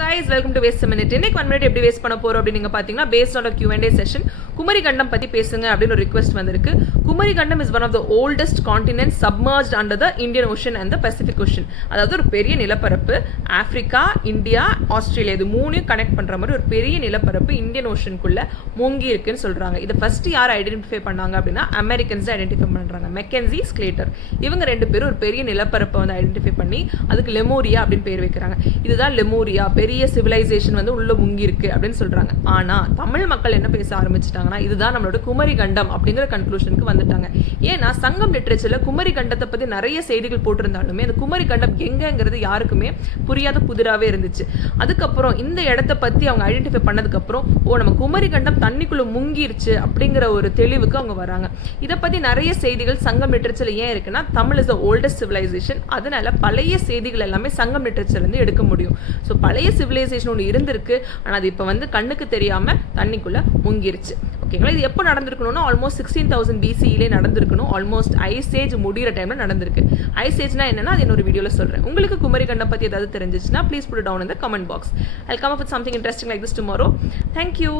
guys, welcome to Waste a Minute. இன்னைக்கு 1 minute எப்படி waste பண்ண போறோம் அப்படி நீங்க பாத்தீங்கன்னா based on a Q&A session Kumari கண்டம் பத்தி பேசுங்க அப்படின ஒரு ரிக்வெஸ்ட் வந்திருக்கு. குமரி கண்டம் is one of the oldest continents submerged under the Indian Ocean and the Pacific Ocean. அதாவது ஒரு பெரிய நிலப்பரப்பு ஆப்பிரிக்கா, இந்தியா, ஆஸ்திரேலியா இது மூணையும் கனெக்ட் பண்ற மாதிரி ஒரு பெரிய நிலப்பரப்பு இந்தியன் ஓஷனுக்குள்ள மூங்கி இருக்குன்னு சொல்றாங்க. இத ஃபர்ஸ்ட் யார் ஐடென்டிஃபை பண்ணாங்க அப்படினா அமெரிக்கன்ஸ் ஐடென்டிஃபை பண்றாங்க. மெக்கன்சி, ஸ்லேட்டர் இவங்க ரெண்டு பேரும் ஒரு பெரிய நிலப்பரப்பை வந்து ஐடென்டிஃபை பண்ணி அதுக்கு லெமோரியா அப்படின்னு பேர் வைக்கிறாங்க. இதுதான் லெமோரியா பெரிய சிவிலைசேஷன் வந்து உள்ள முங்கி இருக்கு அப்படின்னு சொல்றாங்க. ஆனா தமிழ் மக்கள் என்ன பேச ஆரம்பிச்சிட்டாங்கன்னா இதுதான் நம்மளோட குமரி கண்டம் அப்படிங்கிற கன்க்ளூஷனுக்கு வந்துட்டாங்க. ஏன்னா சங்கம் லிட்ரேச்சர்ல குமரி கண்டத்தை பத்தி நிறைய செய்திகள் போட்டிருந்தாலுமே அந்த குமரி கண்டம் எங்கங்கிறது யாருக்குமே புரியாத புதிராவே இருந்துச்சு. அதுக்கப்புறம் இந்த இடத்த பத்தி அவங்க ஐடென்டிஃபை பண்ணதுக்கு அப்புறம் நம்ம குமரி கண்டம் தண்ணிக்குள்ள முங்கிருச்சு அப்படிங்கிற ஒரு தெளிவுக்கு அவங்க வராங்க. இதை பத்தி நிறைய செய்திகள் சங்கம் லிட்ரேச்சர்ல ஏன் இருக்குன்னா Tamil is the oldest civilisation. அதனால பழைய செய்திகள் எல்லாமே சங்கம் லிட்ரேச்சர்ல இருந்து எடுக்க முடியும். ஸோ பழைய சிவிலைசேஷன் ஒன்று இருந்திருக்கு, ஆனால் அது இப்போ வந்து கண்ணுக்கு தெரியாம தண்ணிக்குள்ள முங்கிருச்சு. ஓகேங்களா, இது எப்போ நடந்திருக்கணும்னா ஆல்மோஸ்ட் 16,000 BCE நடந்திருக்கணும். ஆல்மோஸ்ட் ஐஸ் ஏஜ் முடிகிற டைம்ல நடந்திருக்கு. ஐஸ் ஏஜ்னா என்னன்னா அது இன்னொரு வீடியோல சொல்றேன். உங்களுக்கு குமரி கண்டம் பத்தி ஏதாவது தெரிஞ்சிச்சுன்னா please put down in the comment box. I'll come up with something interesting like this tomorrow. Thank you.